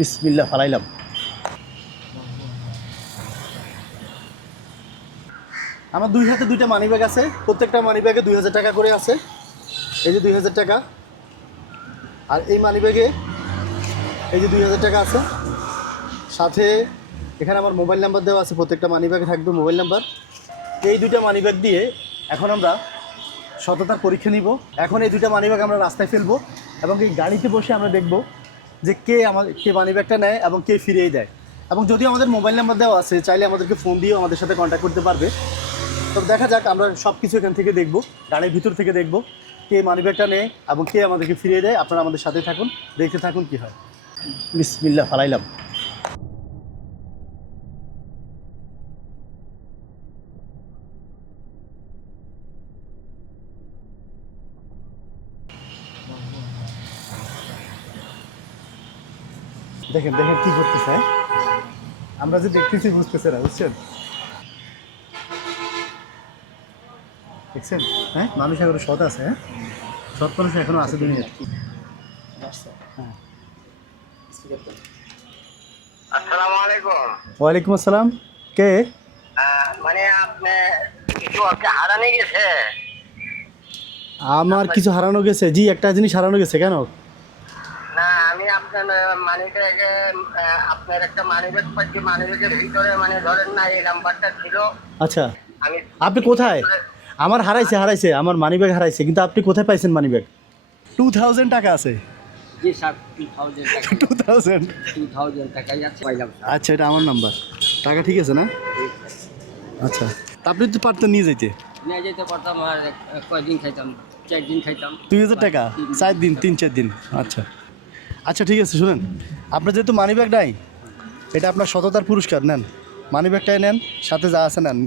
বিসমিল্লাহ ফালাইলাম। আমার দুই হাতে দুইটা মানি ব্যাগ আছে, প্রত্যেকটা মানি ব্যাগে 2000 টাকা করে আছে। এই যে 2000 টাকা, আর এই মানি ব্যাগে এই যে 2000 টাকা আছে। সাথে এখানে আমার মোবাইল নাম্বার দেওয়া আছে, প্রত্যেকটা মানি ব্যাগে থাকবে মোবাইল নাম্বার। এই দুইটা মানি ব্যাগ দিয়ে এখন আমরা সততার পরীক্ষা নিব। এখন এই দুইটা মানি ব্যাগ আমরা রাস্তায় ফেলবো এবং এই গাড়িতে বসে আমরা দেখব যে কে মানি ব্যাগটা নেয় এবং কে ফিরিয়ে দেয়। এবং যদি আমাদের মোবাইল নাম্বার দেওয়া আছে, চাইলে আমাদেরকে ফোন দিয়েও আমাদের সাথে কন্ট্যাক্ট করতে পারবে। তো দেখা যাক, আমরা সব কিছু এখান থেকে দেখব, গাড়ির ভিতর থেকে দেখব কে মানি ব্যাগটা নেয় এবং কে আমাদেরকে ফিরিয়ে দেয়। আপনারা আমাদের সাথে থাকুন, দেখতে থাকুন কি হয়। বিসমিল্লাহ ফালাইলাম। দেখেন দেখেন কি করতেছে, আমরা যে দেখতেছি বুঝতেছে না, বুঝছেন? দেখছেন? হ্যাঁ, মানুষ এখনো সৎ আছে। হ্যাঁ, সৎ মানুষ এখনো আছে দুনিয়ায়। হ্যাঁ। আসসালামু আলাইকুম। ওয়ালাইকুম আসসালাম। কে? মানে আপনি কিছু একটা হারানি গেছে? আমার কিছু হারানো গেছে? জি, একটা জিনিস হারানো গেছে। কেন? না, আমি আপনার মানিব্যাগে আপনার একটা মানিব্যাগ পাচ্ছি, মানিব্যাগের ভিতরে মানে ধরেন না এই নাম্বারটা ছিল। আচ্ছা, আমি আপনি কোথায়? আমার হারাইছে, আমার মানিব্যাগ হারাইছে, কিন্তু আপনি কোথায় পাইছেন মানিব্যাগ? 2000 টাকা আছে। জি স্যার, 2000 টাকা 2000। 2000 টাকাই আছে, পাইলাম স্যার। আচ্ছা, এটা আমার নাম্বার। টাকা ঠিক আছে না? আচ্ছা, তা আপনি তো পারতেন নিয়ে যাইতে। নিয়ে যেতে পারতাম, আর কয়দিন খাইতাম, 4 দিন খাইতাম। 2000 টাকা 4 দিন, 3-4 দিন। আচ্ছা আচ্ছা, ঠিক আছে। শুনেন, আপনার যেহেতু মানিব্যাগ নাই, এটা আপনার সততার পুরস্কার। নেন, মানিব্যাগটাই নেন, সাথে যা আছে নেন।